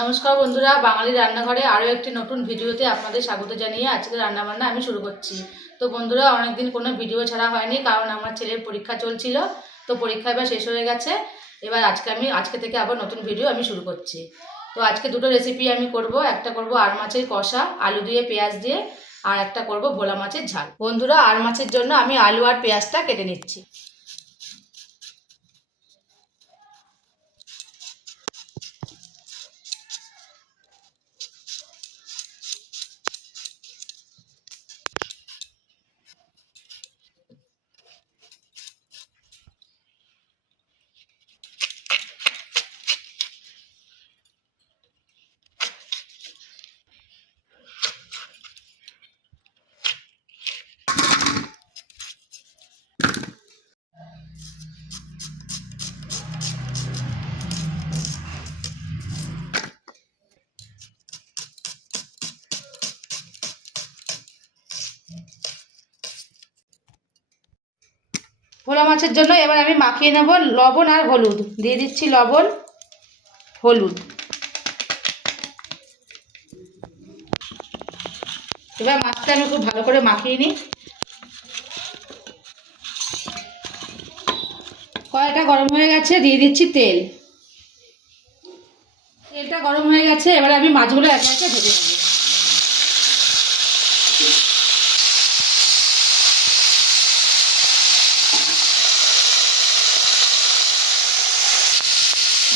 নমস্কার বন্ধুরা, বাঙালি রান্নাঘরে আরও একটি নতুন ভিডিওতে আপনাদের স্বাগত জানিয়ে আজকে রান্নাবান্না আমি শুরু করছি। তো বন্ধুরা, অনেকদিন কোনো ভিডিও ছাড়া হয়নি কারণ আমার ছেলের পরীক্ষা চলছিল, তো পরীক্ষা এবার শেষ হয়ে গেছে। এবার আজকে আমি, আজকে থেকে আবার নতুন ভিডিও আমি শুরু করছি। তো আজকে দুটো রেসিপি আমি করব, একটা করব আর মাছের কষা, আলু দিয়ে পেঁয়াজ দিয়ে, আর একটা করব ভোলা মাছের ঝাল। বন্ধুরা, আর মাছের জন্য আমি আলু আর পেঁয়াজটা কেটে নিচ্ছি। ভোলা মাছের জন্য এবার আমি মাখিয়ে নেব লবণ আর হলুদ। দিয়ে দিচ্ছি লবণ, হলুদ। এবার মাছটা আমি খুব ভালো করে মাখিয়ে নিই। কড়াইটা গরম হয়ে গেছে, দিয়ে দিচ্ছি তেল। তেলটা গরম হয়ে গেছে, এবার আমি মাছগুলো একে একে ভেজে নেব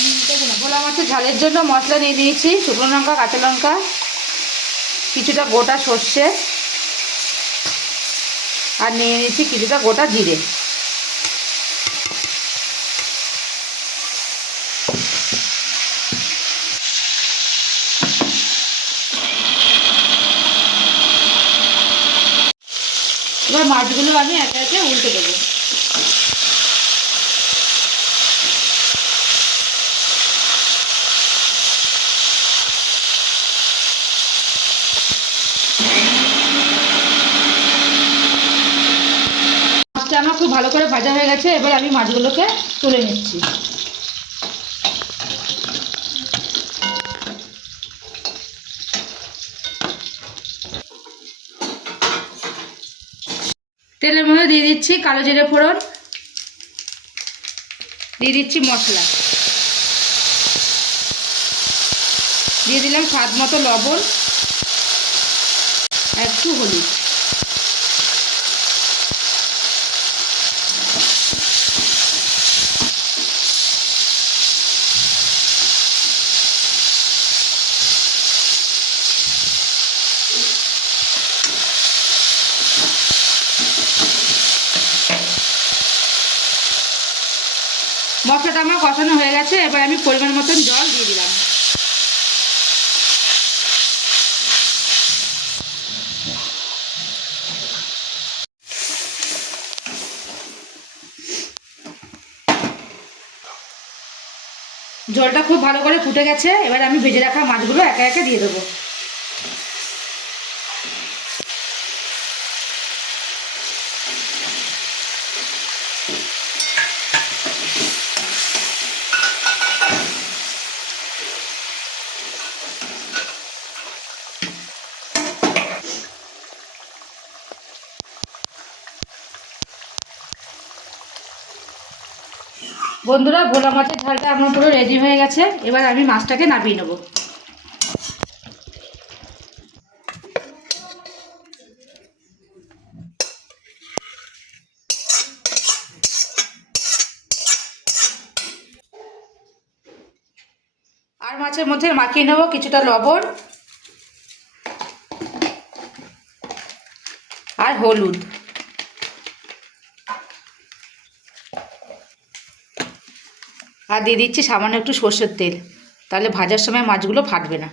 দেখুন ভোলা মাছের ঝালের জন্য মশলা দিয়ে দিয়েছি, শুকনো লঙ্কা, কাঁচা লঙ্কা, কিছুটা গোটা সর্ষে, আর নিয়ে নিয়েছি কিছুটা গোটা জিরে। এবার মাছগুলো আমি একে একে উল্টে দেবো মাছটা আমার খুব ভালো করে ভাজা হয়ে গেছে, এবার আমি মাছগুলোকে তুলে নিচ্ছি। তেলের মধ্যে দিয়ে দিচ্ছি কালো জিরে ফোড়ন, দিয়ে দিচ্ছি মশলা। দিয়ে দিলাম স্বাদ মতো লবণ একটু হলুদ মশলাটা আমার কষানো হয়ে গেছে, এবার আমি পরিমাণ মতন জল দিয়ে দিলাম। জলটা খুব ভালো করে ফুটে গেছে, এবার আমি ভেজে রাখা মাছগুলো একে একে দিয়ে দেবো। বন্ধুরা, ভোলা মাছের ঝালটা আমার পুরো রেডি হয়ে গেছে। এবার আমি মাছটাকে নামিয়ে নেব। আর মাছের মধ্যে মাখিয়ে নেব কিছুটা লবণ আর হলুদ। আর দিয়ে দিচ্ছি সামান্য একটু সর্ষের তেল। তাহলে ভাজার সময় মাছগুলো ফাটবে না।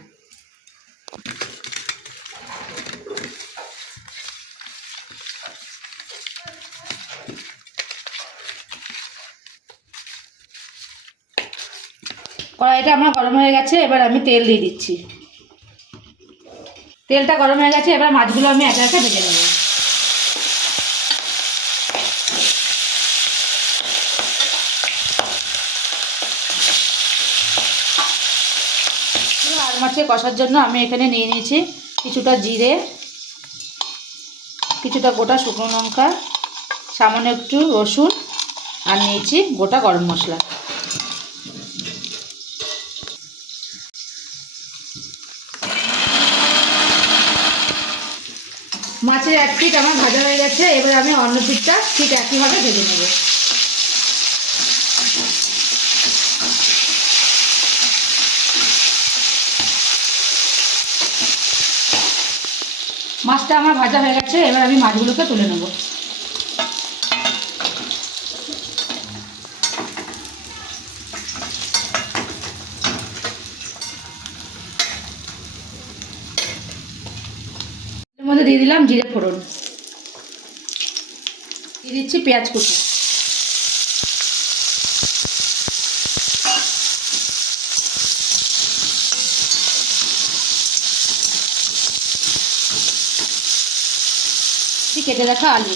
কড়াইটা আমার গরম হয়ে গেছে, এবার আমি তেল দিয়ে দিচ্ছি। তেলটা গরম হয়ে গেছে, এবার মাছগুলো আমি একে একে ভেজে নেব আর মাছকে কষার জন্য আমি এখানে নিয়ে নিয়েছি কিছুটা জিরে, কিছুটা গোটা শুকনো লঙ্কা, সামান্য একটু রসুন, আর নিয়েছি গোটা গরম মশলা। মাছের এক পিঠ আমার ভাজা হয়ে গেছে, এবার আমি অন্য পিঠটা ঠিক একইভাবে ভেজে নেব। মাছটা আমার ভাজা হয়ে গেছে, এবার আমি মাছগুলোকে তুলে নেব। মধ্যে দিয়ে দিলাম জিরে ফোড়ন। দিয়ে দিচ্ছি পেঁয়াজ কুচি। কেটে রাখা আলু।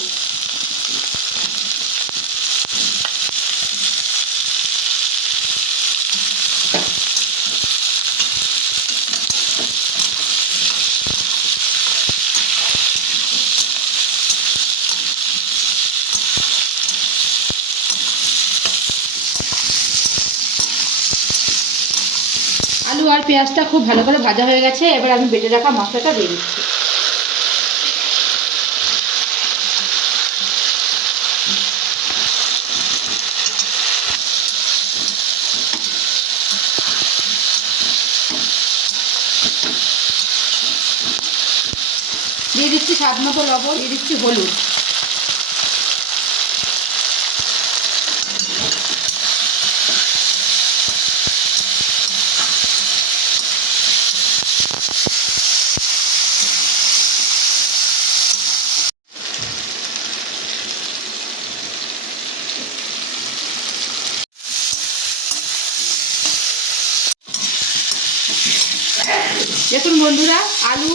আলু আর পেঁয়াজটা খুব ভালো করে ভাজা হয়ে গেছে। এবার আমি বেটে রাখা মশলাটা দিয়ে দিচ্ছি। দিয়ে দিচ্ছি স্বাদ মতো লবণ দিয়ে দিচ্ছি হলুদ। দেখুন বন্ধুরা, আলু,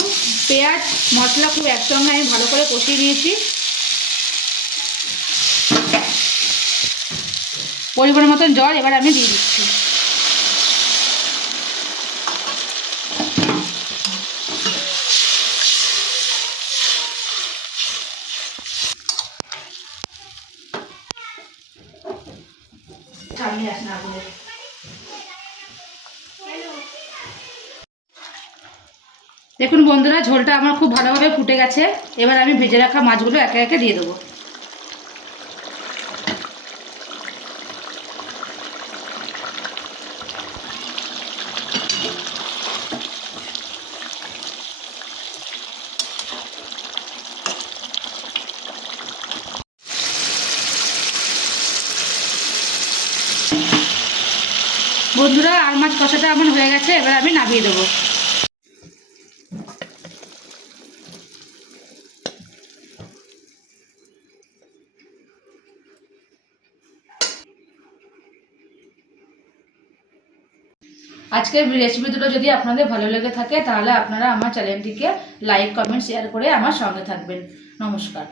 পেঁয়াজ, মশলা খুব একসঙ্গে আমি ভালো করে কষিয়ে নিয়েছি। পরিমাণ মতন জল এবার আমি দিয়ে দিচ্ছি। সামনে আস দেখুন বন্ধুরা, ঝোলটা আমার খুব ভালোভাবে ফুটে গেছে। এবার আমি ভেজে রাখা মাছগুলো একে একে দিয়ে দেবো। বন্ধুরা, আর মাছ কষাটা আমার হয়ে গেছে, এবার আমি নামিয়ে দেবো। আজকের রেসিপি দুটো যদি আপনাদের ভালো লেগে থাকে, তাহলে আপনারা আমার চ্যানেলটিকে লাইক কমেন্ট শেয়ার করে আমার সঙ্গে থাকবেন। নমস্কার।